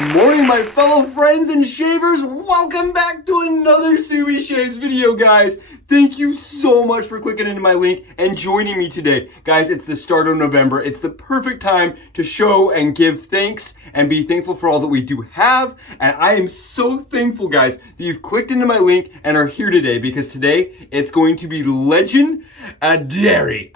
Morning, my fellow friends and shavers. Welcome back to another Subi Shaves video, guys. Thank you so much for clicking into my link and joining me today. Guys, it's the start of November. It's the perfect time to show and give thanks and be thankful for all that we do have. And I am so thankful, guys, that you've clicked into my link and are here today, because today it's going to be legendary.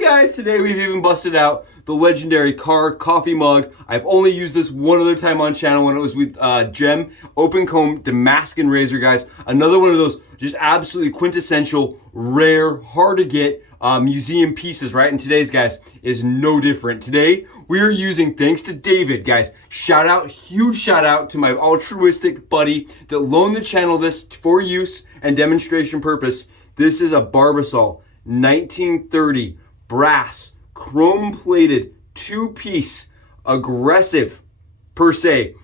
Guys. Today we've even busted out the legendary car coffee mug. I've only used this one other time on channel when it was with Gem Open Comb Damascus razor, guys. Another one of those just absolutely quintessential, rare, hard to get museum pieces, right? And today's, guys, is no different. Today we are using, thanks to David, guys, huge shout out to my altruistic buddy that loaned the channel this for use and demonstration purpose. This is a Barbasol 1930 brass chrome-plated, two-piece, aggressive, per se,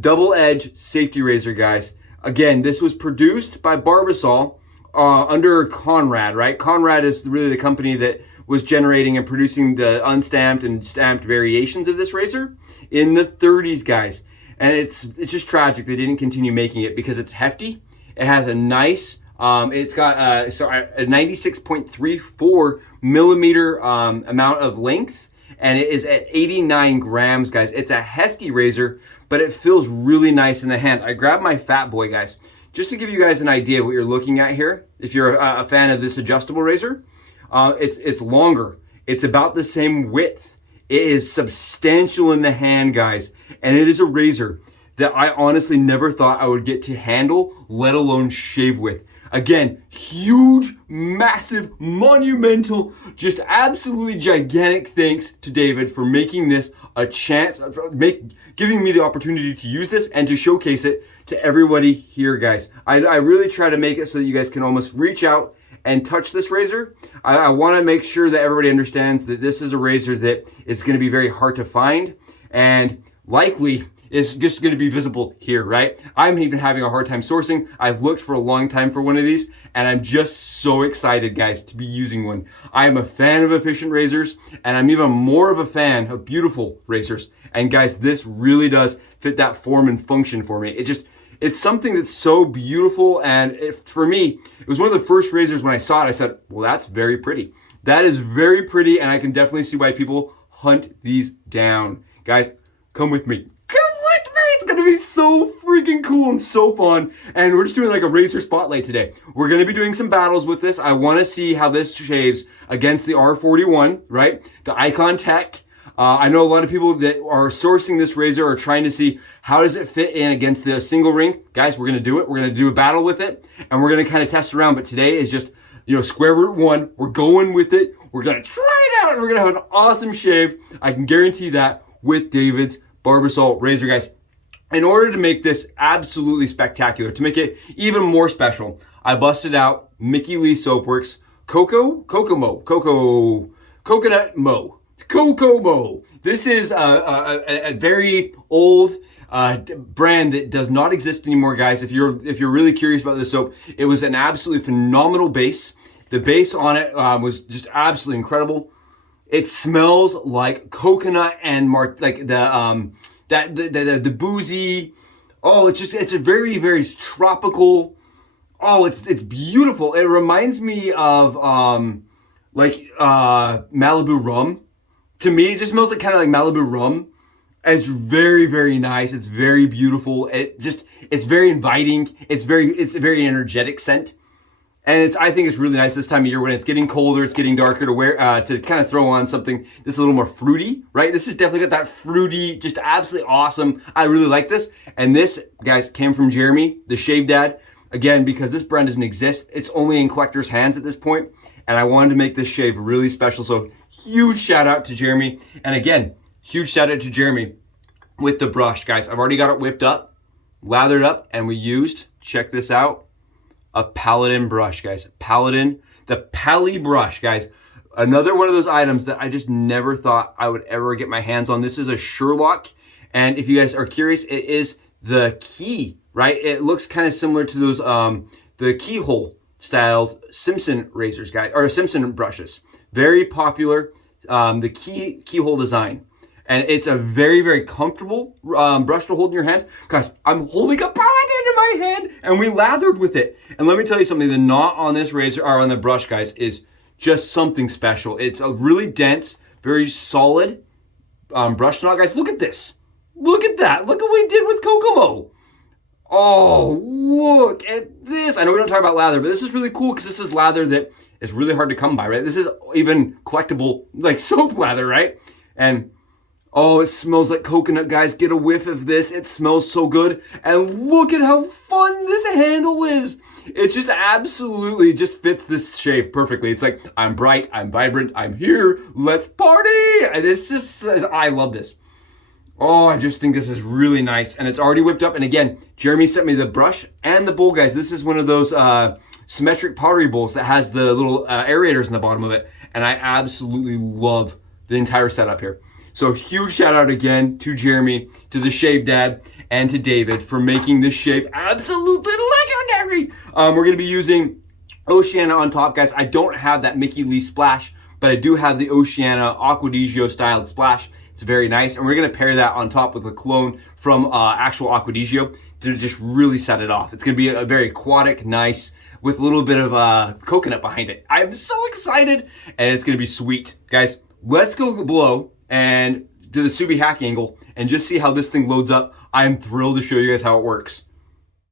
double-edge safety razor, guys. Again, this was produced by Barbasol under Conrad, right? Conrad is really the company that was generating and producing the unstamped and stamped variations of this razor in the 30s, guys. And it's just tragic they didn't continue making it, because it's hefty. It has a nice, it's got a 96.34 millimeter amount of length, and it is at 89 grams, guys. It's a hefty razor, but it feels really nice in the hand. I grabbed my fat boy, guys, just to give you guys an idea of what you're looking at here. If you're a fan of this adjustable razor, it's longer. It's about the same width. It is substantial in the hand, guys, and it is a razor that I honestly never thought I would get to handle, let alone shave with. Again, huge, massive, monumental, just absolutely gigantic thanks to David for making this a chance, giving me the opportunity to use this and to showcase it to everybody here, guys. I really try to make it so that you guys can almost reach out and touch this razor. I want to make sure that everybody understands that this is a razor that is going to be very hard to find, and likely is just going to be visible here, right? I'm even having a hard time sourcing. I've looked for a long time for one of these, and I'm just so excited, guys, to be using one. I am a fan of efficient razors, and I'm even more of a fan of beautiful razors. And guys, this really does fit that form and function for me. It's something that's so beautiful, and for me, it was one of the first razors when I saw it, I said, well, that's very pretty. That is very pretty, and I can definitely see why people hunt these down. Guys, come with me. It's gonna be so freaking cool and so fun. And we're just doing like a razor spotlight today. We're gonna be doing some battles with this. I wanna see how this shaves against the R41, right? The iKON Tech. I know a lot of people that are sourcing this razor are trying to see how does it fit in against the single ring. Guys, we're gonna do it. We're gonna do a battle with it, and we're gonna kind of test around. But today is just, square root one. We're going with it. We're gonna try it out, and we're gonna have an awesome shave. I can guarantee that with David's Barbasol razor, guys. In order to make this absolutely spectacular, to make it even more special, I busted out Mickey Lee Soapworks Coconut Mo. This is a very old brand that does not exist anymore, guys. If you're really curious about this soap, it was an absolutely phenomenal base. The base on it was just absolutely incredible. It smells like coconut and the boozy, it's a very, very tropical. It's beautiful. It reminds me of Malibu rum. To me, it just smells like kind of like Malibu rum. It's very, very nice. It's very beautiful. It's very inviting. It's a very energetic scent. And I think it's really nice this time of year when it's getting colder, it's getting darker, to wear to kind of throw on something that's a little more fruity, right? This has definitely got that fruity, just absolutely awesome. I really like this. And this, guys, came from Jeremy, the Shave Dad. Again, because this brand doesn't exist, it's only in collectors' hands at this point. And I wanted to make this shave really special. So huge shout out to Jeremy. And again, huge shout out to Jeremy with the brush, guys. I've already got it whipped up, lathered up, and we used, check this out, a Paladin brush, guys. Paladin, the Pally brush, guys. Another one of those items that I just never thought I would ever get my hands on. This is a Sherlock, and if you guys are curious, it is the key, right? It looks kind of similar to those, the keyhole styled Simpson razors, guys, or Simpson brushes. Very popular, the keyhole design. And it's a very, very comfortable brush to hold in your hand. Guys, I'm holding a Paladin in my hand and we lathered with it. And let me tell you something, the knot on this razor, or on the brush, guys, is just something special. It's a really dense, very solid brush knot. Guys, look at this. Look at that. Look at what we did with Kokomo. Oh, look at this. I know we don't talk about lather, but this is really cool because this is lather that is really hard to come by, right? This is even collectible, like soap lather, right? And oh, it smells like coconut, guys. Get a whiff of this. It smells so good. And look at how fun this handle is. It just absolutely just fits this shave perfectly. It's like, I'm bright, I'm vibrant, I'm here, let's party. And it's just, I love this. Oh, I just think this is really nice. And it's already whipped up. And again, Jeremy sent me the brush and the bowl, guys. This is one of those symmetric pottery bowls that has the little aerators in the bottom of it. And I absolutely love the entire setup here. So huge shout out again to Jeremy, to the Shave Dad, and to David for making this shave absolutely legendary. We're gonna be using Oceana on top, guys. I don't have that Mickey Lee splash, but I do have the Oceana Acqua di Gio styled splash. It's very nice. And we're gonna pair that on top with a cologne from actual Acqua di Gio to just really set it off. It's gonna be a very aquatic, nice, with a little bit of coconut behind it. I'm so excited, and it's gonna be sweet. Guys, let's go below and do the Subi hack angle and just see how this thing loads up. I'm thrilled to show you guys how it works.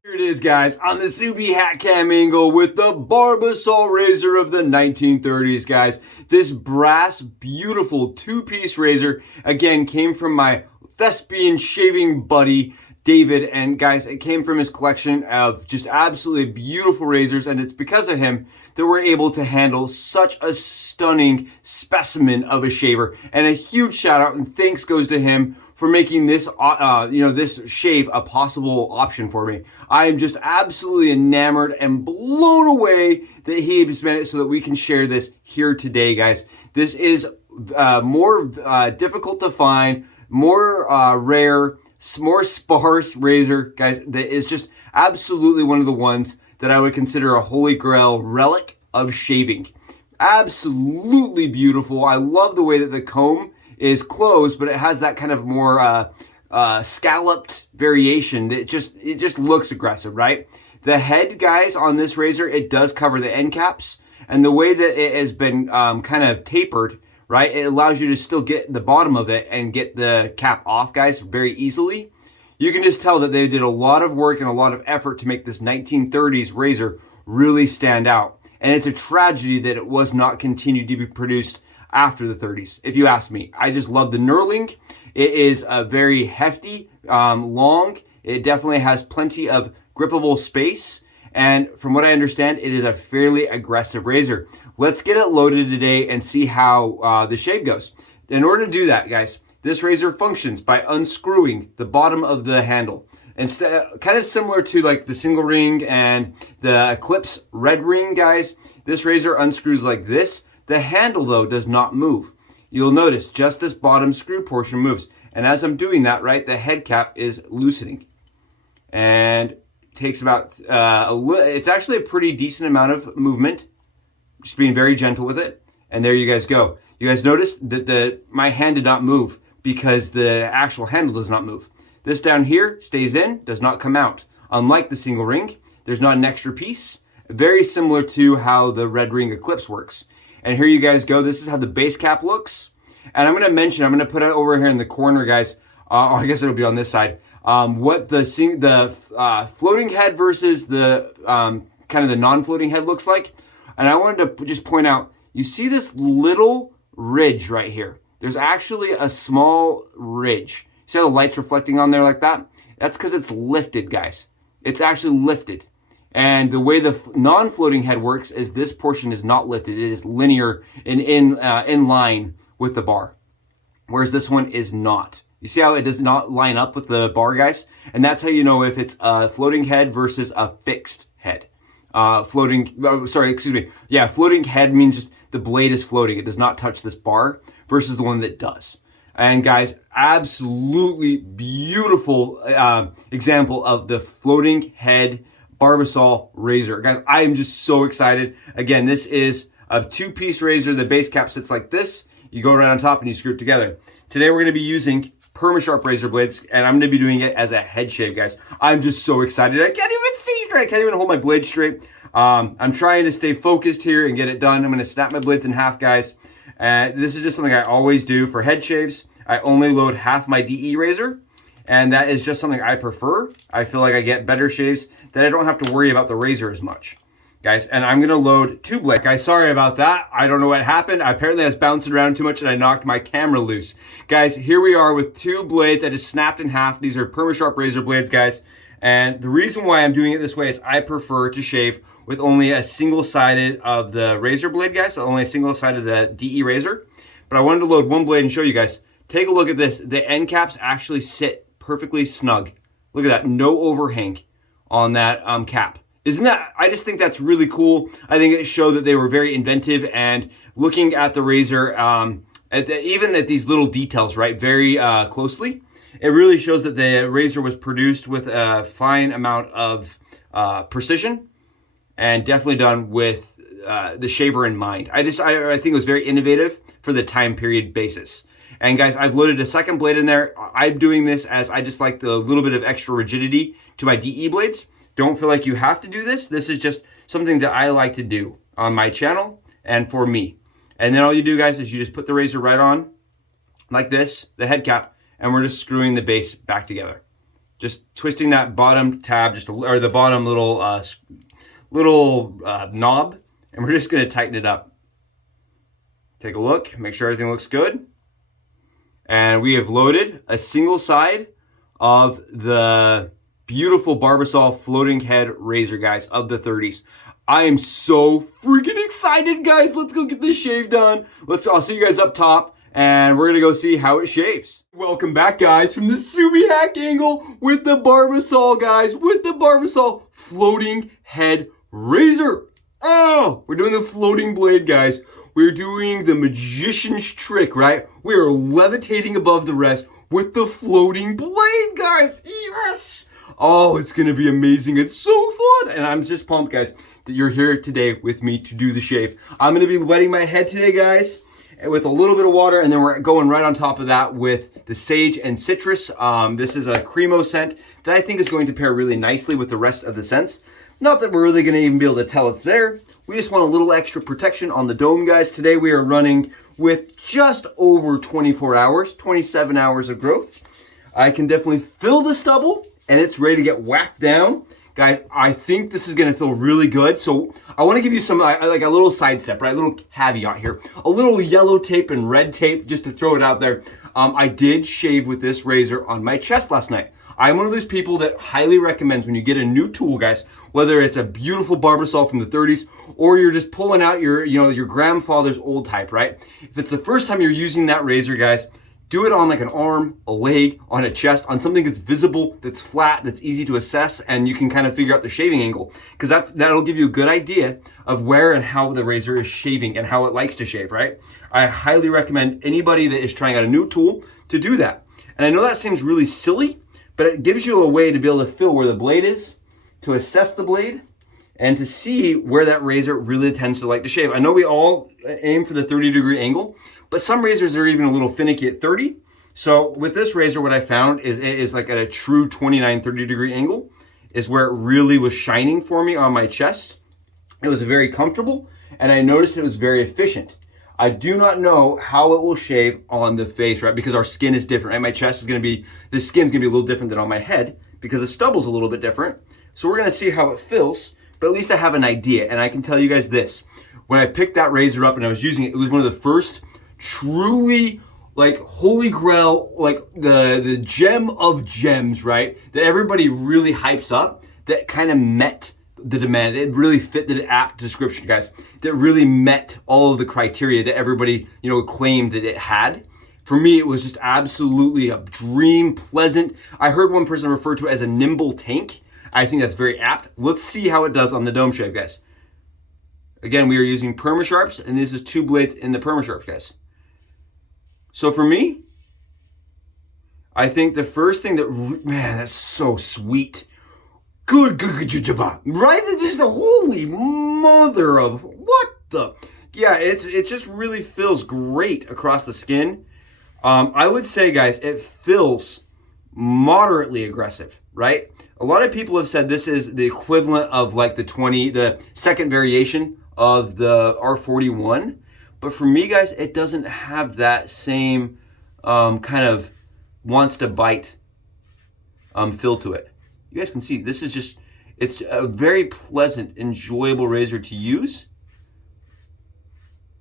Here it is, guys, on the Subi hat cam angle with the Barbasol razor of the 1930s, guys. This brass, beautiful two-piece razor, again, came from my thespian shaving buddy, David, and guys, it came from his collection of just absolutely beautiful razors, and it's because of him that we're able to handle such a stunning specimen of a shaver. And a huge shout out and thanks goes to him for making this, this shave a possible option for me. I am just absolutely enamored and blown away that he has made it so that we can share this here today, guys. This is more difficult to find, more rare, more sparse razor, guys, that is just absolutely one of the ones that I would consider a holy grail relic of shaving. Absolutely beautiful. I love the way that the comb is closed, but it has that kind of more scalloped variation that it just looks aggressive, right? The head, guys, on this razor, it does cover the end caps, and the way that it has been kind of tapered, right, it allows you to still get the bottom of it and get the cap off, guys, very easily. You can just tell that they did a lot of work and a lot of effort to make this 1930s razor really stand out. And it's a tragedy that it was not continued to be produced after the 30s, if you ask me. I just love the knurling. It is a very hefty, long. It definitely has plenty of grippable space. And from what I understand, it is a fairly aggressive razor. Let's get it loaded today and see how the shave goes. In order to do that, guys, this razor functions by unscrewing the bottom of the handle. Instead, kind of similar to like the single ring and the Eclipse red ring, guys, this razor unscrews like this. The handle, though, does not move. You'll notice just this bottom screw portion moves. And as I'm doing that, right, the head cap is loosening. And takes about, it's actually a pretty decent amount of movement. Just being very gentle with it. And there you guys go. You guys notice that my hand did not move because the actual handle does not move. This down here stays in, does not come out. Unlike the single ring, there's not an extra piece. Very similar to how the red ring Eclipse works. And here you guys go. This is how the base cap looks. And I'm going to put it over here in the corner, guys. Or I guess it'll be on this side. What the floating head versus the kind of the non-floating head looks like. And I wanted to just point out, you see this little ridge right here. There's actually a small ridge. See how the light's reflecting on there like that? That's because it's lifted, guys. It's actually lifted. And the way the non-floating head works is this portion is not lifted. It is linear and in line with the bar. Whereas this one is not. You see how it does not line up with the bar, guys? And that's how you know if it's a floating head versus a fixed head. Floating head means just the blade is floating. It does not touch this bar versus the one that does. And guys, absolutely beautiful example of the floating head Barbasol razor. Guys, I am just so excited. Again, this is a two-piece razor. The base cap sits like this. You go right on top and you screw it together. Today we're gonna be using PermaSharp razor blades, and I'm gonna be doing it as a head shave, guys. I'm just so excited. I can't even see straight. I can't even hold my blade straight. I'm trying to stay focused here and get it done. I'm gonna snap my blades in half, guys. This is just something I always do for head shaves. I only load half my DE razor, and that is just something I prefer. I feel like I get better shaves that I don't have to worry about the razor as much, guys. And I'm gonna load 2 blades. Guys, sorry about that. I don't know what happened. Apparently I was bouncing around too much and I knocked my camera loose. Guys, here we are with 2 blades. I just snapped in half. These are PermaSharp razor blades, guys. And the reason why I'm doing it this way is I prefer to shave with only a single sided of the razor blade, guys. So only a single side of the DE razor. But I wanted to load 1 blade and show you guys. Take a look at this. The end caps actually sit perfectly snug. Look at that, no overhang on that cap. Isn't that, I just think that's really cool. I think it showed that they were very inventive, and looking at the razor, even at these little details, right, very closely, it really shows that the razor was produced with a fine amount of precision, and definitely done with the shaver in mind. I think it was very innovative for the time period basis. And guys, I've loaded a 2nd blade in there. I'm doing this as I just like the little bit of extra rigidity to my DE blades. Don't feel like you have to do this. This is just something that I like to do on my channel and for me. And then all you do, guys, is you just put the razor right on like this, the head cap, and we're just screwing the base back together. Just twisting that bottom tab, or the bottom little knob, and we're just gonna tighten it up. Take a look, make sure everything looks good. And we have loaded a single side of the beautiful Barbasol floating head razor, guys, of the 30s. I am so freaking excited, guys. Let's go get this shave done. I'll see you guys up top, and we're gonna go see how it shaves. Welcome back, guys, from the Subi hack angle with the Barbasol, guys, with the Barbasol floating head razor. Oh, we're doing the floating blade, guys. We're doing the magician's trick, right? We are levitating above the rest with the floating blade, guys. Yes! Oh, it's gonna be amazing. It's so fun. And I'm just pumped, guys, that you're here today with me to do the shave. I'm gonna be wetting my head today, guys, with a little bit of water, and then we're going right on top of that with the sage and citrus. This is a Cremo scent that I think is going to pair really nicely with the rest of the scents. Not that we're really gonna even be able to tell it's there. We just want a little extra protection on the dome, guys. Today we are running with just over 24 hours, 27 hours of growth. I can definitely feel the stubble, and it's ready to get whacked down. Guys, I think this is gonna feel really good. So I wanna give you some, like a little sidestep, right? A little caveat here. A little yellow tape and red tape, just to throw it out there. I did shave with this razor on my chest last night. I'm one of those people that highly recommends when you get a new tool, guys, whether it's a beautiful Barbasol from the 30s or you're just pulling out your grandfather's old type, right? If it's the first time you're using that razor, guys, do it on like an arm, a leg, on a chest, on something that's visible, that's flat, that's easy to assess, and you can kind of figure out the shaving angle, because that'll give you a good idea of where and how the razor is shaving and how it likes to shave, right? I highly recommend anybody that is trying out a new tool to do that. And I know that seems really silly, but it gives you a way to be able to feel where the blade is, to assess the blade, and to see where that razor really tends to like to shave. I know we all aim for the 30-degree angle, but some razors are even a little finicky at 30. So with this razor, what I found is like at a true 29, 30-degree angle is where it really was shining for me on my chest. It was very comfortable, and I noticed it was very efficient. I do not know how it will shave on the face, right? Because our skin is different, right? My chest is gonna be, the skin's gonna be a little different than on my head because the stubble's a little bit different. So we're gonna see how it feels, but at least I have an idea. And I can tell you guys this, when I picked that razor up and I was using it, it was one of the first truly like holy grail, like the gem of gems, right? That everybody really hypes up, that kind of met the demand. It really fit the apt description, guys. That really met all of the criteria that everybody, claimed that it had. For me, it was just absolutely a dream, pleasant. I heard one person refer to it as a nimble tank. I think that's very apt. Let's see how it does on the dome shave, guys. Again, we are using PermaSharps, and this is 2 blades in the PermaSharps, guys. So for me, I think the first thing man, that's so sweet. Good, right? It's just a holy mother of what the? Yeah, it just really feels great across the skin. I would say, guys, it feels moderately aggressive, right? A lot of people have said this is the equivalent of like the second variation of the R41. But for me, guys, it doesn't have that same kind of wants to bite feel to it. You guys can see this is just, it's a very pleasant, enjoyable razor to use.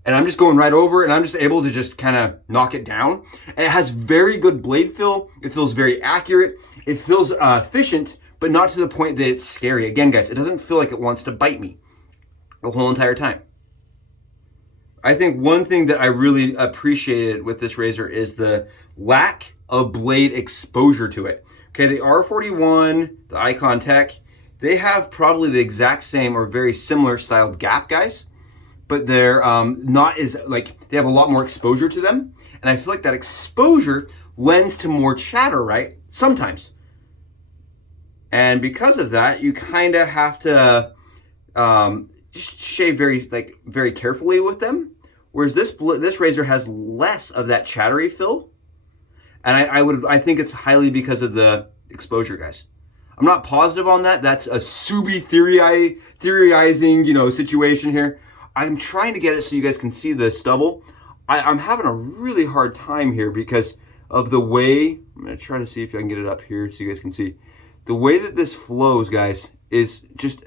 And I'm just going right over it, and I'm just able to just kind of knock it down. And it has very good blade feel. It feels very accurate. It feels efficient, but not to the point that it's scary. Again, guys, it doesn't feel like it wants to bite me the whole entire time. I think one thing that I really appreciated with this razor is the lack of blade exposure to it. Okay, the R41, the iKON Tech, they have probably the exact same or very similar styled gap, guys. But they're not as, like, they have a lot more exposure to them. And I feel like that exposure lends to more chatter, right? Sometimes. And because of that, you kind of have to just shave very carefully with them. Whereas this razor has less of that chattery feel. And I think it's highly because of the exposure, guys. I'm not positive on that. That's a Subi theorizing, situation here. I'm trying to get it so you guys can see the stubble. I'm having a really hard time here because of the way, I'm gonna try to see if I can get it up here so you guys can see. The way that this flows, guys, is just,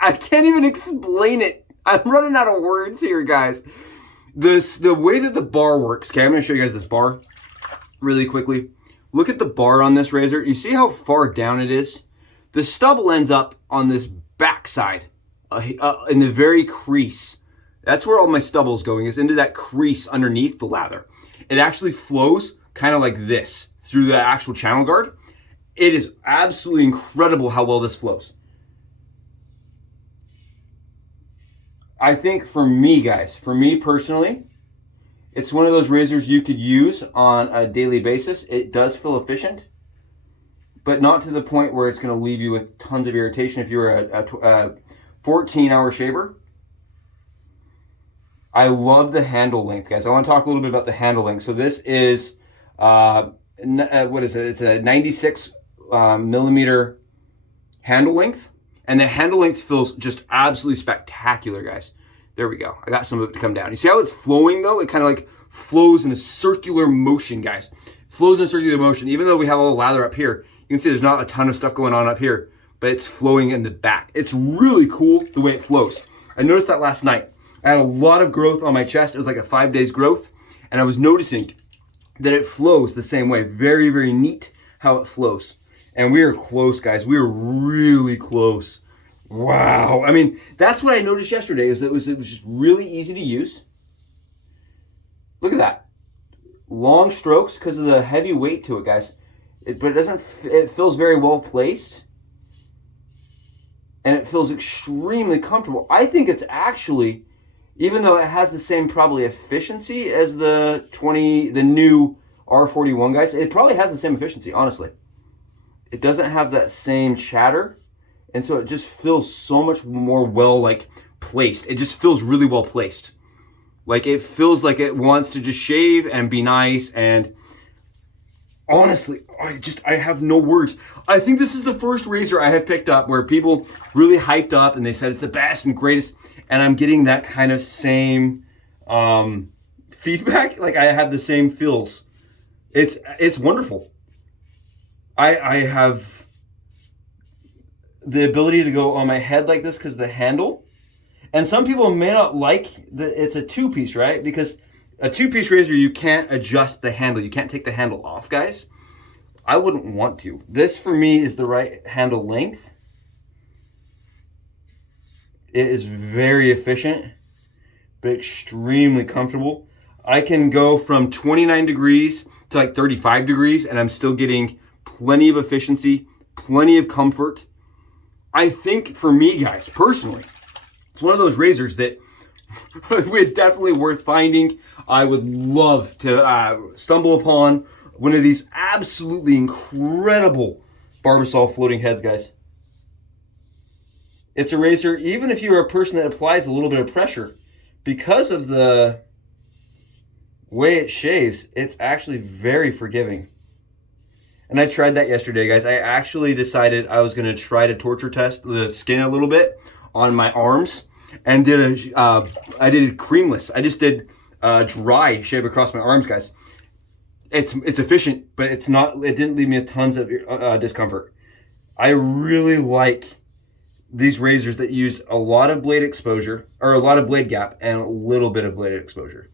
I can't even explain it. I'm running out of words here, guys. The way that the bar works, okay, I'm gonna show you guys this bar really quickly. Look at the bar on this razor. You see how far down it is? The stubble ends up on this backside. In the very crease. That's where all my stubble is going, is into that crease underneath the lather. It actually flows kind of like this through the actual channel guard. It is absolutely incredible how well this flows. I think for me, guys, for me personally, it's one of those razors you could use on a daily basis. It does feel efficient, but not to the point where it's going to leave you with tons of irritation if you're a 14-hour shaver. I love the handle length, guys. I want to talk a little bit about the handle length. So this is, what is it? It's a 96 millimeter handle length. And the handle length feels just absolutely spectacular, guys. There we go. I got some of it to come down. You see how it's flowing, though? It kind of like flows in a circular motion, guys. Flows in a circular motion. Even though we have all the lather up here, you can see there's not a ton of stuff going on up here, but it's flowing in the back. It's really cool the way it flows. I noticed that last night. I had a lot of growth on my chest. It was like a 5 days growth. And I was noticing that it flows the same way. Very, very neat how it flows. And we are close, guys. We are really close. Wow. I mean, that's what I noticed yesterday, is that it was just really easy to use. Look at that. Long strokes because of the heavy weight to it, guys. But it feels very well placed. And it feels extremely comfortable. I think it's actually, even though it has the same probably efficiency as the new R41, guys, it probably has the same efficiency, honestly. It doesn't have that same chatter, and so it just feels so much more well placed. It just feels really well placed. Like it feels like it wants to just shave and be nice, and honestly, I have no words. I think this is the first razor I have picked up where people really hyped up and they said it's the best and greatest, and I'm getting that kind of same feedback. Like I have the same feels. It's wonderful. I have the ability to go on my head like this because of the handle. And some people may not like that it's a two-piece, right? Because a two-piece razor, you can't adjust the handle. You can't take the handle off, guys. I wouldn't want to. This, for me, is the right handle length. It is very efficient, but extremely comfortable. I can go from 29 degrees to like 35 degrees, and I'm still getting plenty of efficiency, plenty of comfort. I think for me, guys, personally, it's one of those razors that is definitely worth finding. I would love to stumble upon one of these absolutely incredible Barbasol floating heads, guys. It's a razor, even if you're a person that applies a little bit of pressure, because of the way it shaves, it's actually very forgiving. And I tried that yesterday, guys. I actually decided I was gonna try to torture test the skin a little bit on my arms, and I did creamless. I just did dry shave across my arms, guys. It's efficient, but it didn't leave me tons of discomfort. I really like these razors that use a lot of blade exposure, or a lot of blade gap and a little bit of blade exposure.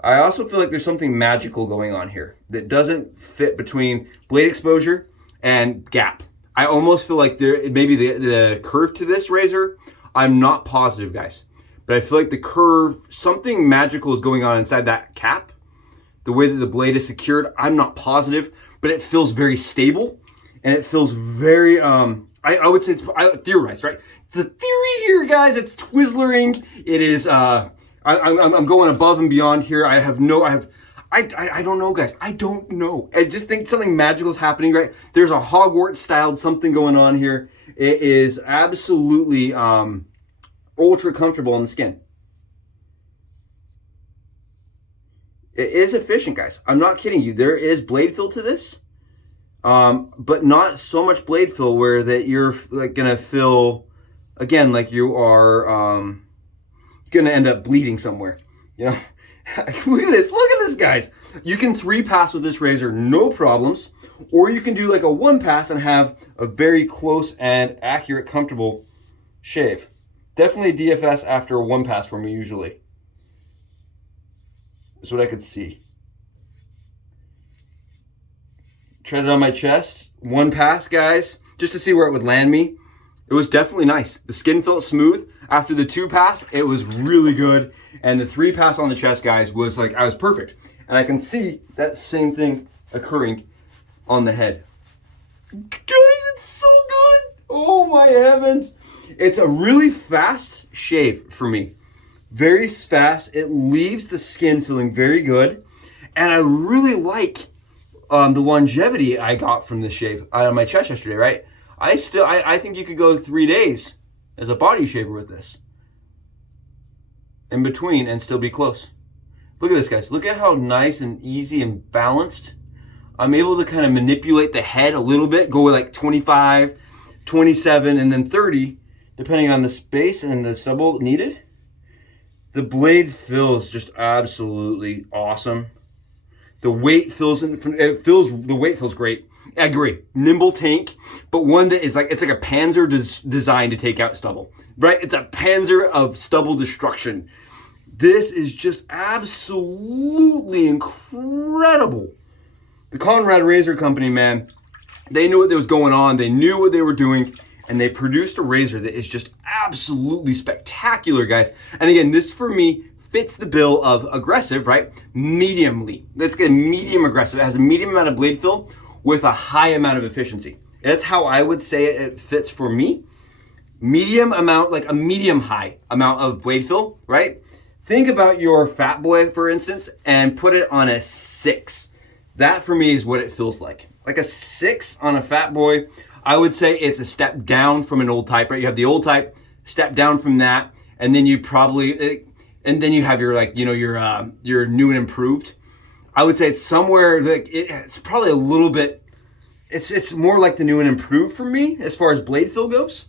I also feel like there's something magical going on here that doesn't fit between blade exposure and gap. I almost feel like maybe the curve to this razor, I'm not positive, guys, but I feel like the curve, something magical is going on inside that cap. The way that the blade is secured, I'm not positive, but it feels very stable, and it feels very, I would say, I theorize, right? The theory here, guys, it's Twizzlering. It is, I'm going above and beyond here. I don't know, guys. I don't know. I just think something magical is happening, right? There's a Hogwarts styled something going on here. It is absolutely ultra comfortable on the skin. It is efficient, guys. I'm not kidding you. There is blade fill to this, but not so much blade fill where that you're like gonna feel, again, like you are gonna end up bleeding somewhere. You know, look at this, guys. You can 3-pass with this razor, no problems, or you can do like a 1-pass and have a very close and accurate, comfortable shave. Definitely DFS after a 1-pass for me usually. Is what I could see. Tried it on my chest. 1-pass, guys, just to see where it would land me. It was definitely nice. The skin felt smooth. After the 2-pass, it was really good. And the 3-pass on the chest, guys, was like, I was perfect. And I can see that same thing occurring on the head. Guys, it's so good. Oh my heavens. It's a really fast shave for me. Very fast. It leaves the skin feeling very good. And I really like the longevity I got from this shave out of my chest yesterday, right? I think you could go 3 days as a body shaver with this in between and still be close. Look at this, guys. Look at how nice and easy and balanced. I'm able to kind of manipulate the head a little bit, go with like 25, 27, and then 30, depending on the space and the stubble needed. The blade feels just absolutely awesome. The weight feels great. I agree. Nimble tank, but one that is like, it's like a Panzer designed to take out stubble, right? It's a Panzer of stubble destruction. This is just absolutely incredible. The Conrad Razor Company, man, they knew what was going on. They knew what they were doing, and they produced a razor that is just absolutely spectacular, guys. And again, this for me fits the bill of aggressive, right? Mediumly. That's good, medium aggressive. It has a medium amount of blade fill with a high amount of efficiency. That's how I would say it fits for me. Medium amount, like a medium high amount of blade fill, right? Think about your Fat Boy, for instance, and put it on a 6. That for me is what it feels like. Like a 6 on a Fat Boy. I would say it's a step down from an old type, right? You have the old type, step down from that, and then you probably, and then you have your, like, you know, your new and improved. I would say it's somewhere like it's probably a little bit. It's more like the new and improved for me as far as blade fill goes.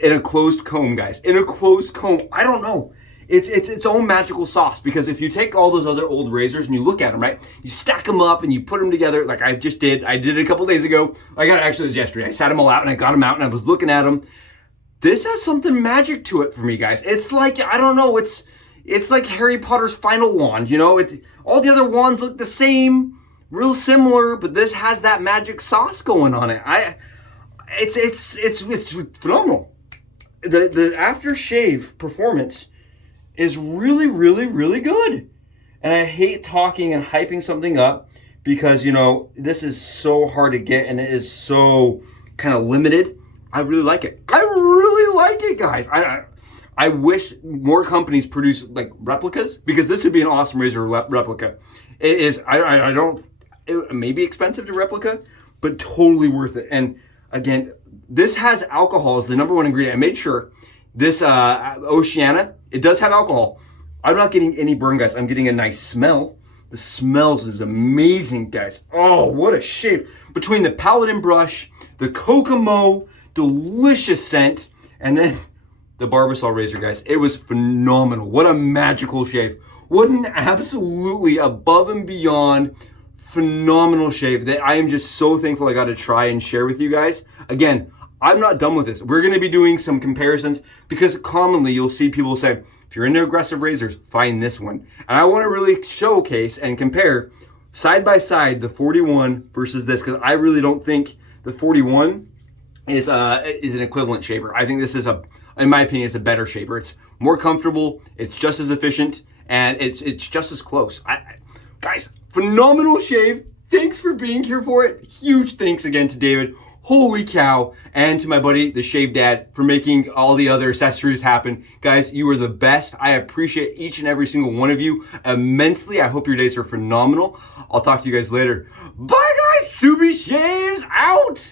In a closed comb, guys. In a closed comb. I don't know. It's its own magical sauce, because if you take all those other old razors and you look at them, right, you stack them up and you put them together like I just did. I did it a couple days ago. Actually, it was yesterday. I sat them all out and I got them out and I was looking at them. This has something magic to it for me, guys. It's like, I don't know, it's like Harry Potter's final wand, you know? All the other wands look the same, real similar, but this has that magic sauce going on it. It's phenomenal. The aftershave performance is really, really, really good. And I hate talking and hyping something up because, you know, this is so hard to get and it is so kind of limited. I really like it. I really like it, guys. I wish more companies produce like replicas, because this would be an awesome razor replica. It is, it may be expensive to replica, but totally worth it. And again, this has alcohol as the #1 ingredient. I made sure this Oceana, it does have alcohol. I'm not getting any burn, guys. I'm getting a nice smell. The smells is amazing, guys. Oh, what a shave. Between the Paladin brush, the Kokomo, delicious scent, and then the Barbasol razor, guys. It was phenomenal. What a magical shave. What an absolutely above and beyond phenomenal shave that I am just so thankful I got to try and share with you guys. Again, I'm not done with this. We're going to be doing some comparisons because commonly you'll see people say, if you're into aggressive razors, find this one. And I want to really showcase and compare side by side the 41 versus this, because I really don't think the 41 is an equivalent shaver. I think this is in my opinion, it's a better shaver. It's more comfortable, it's just as efficient, and it's just as close. Guys, phenomenal shave. Thanks for being here for it. Huge thanks again to David. Holy cow. And to my buddy, the Shave Dad, for making all the other accessories happen. Guys, you are the best. I appreciate each and every single one of you immensely. I hope your days are phenomenal. I'll talk to you guys later. Bye, guys. Subi Shaves out.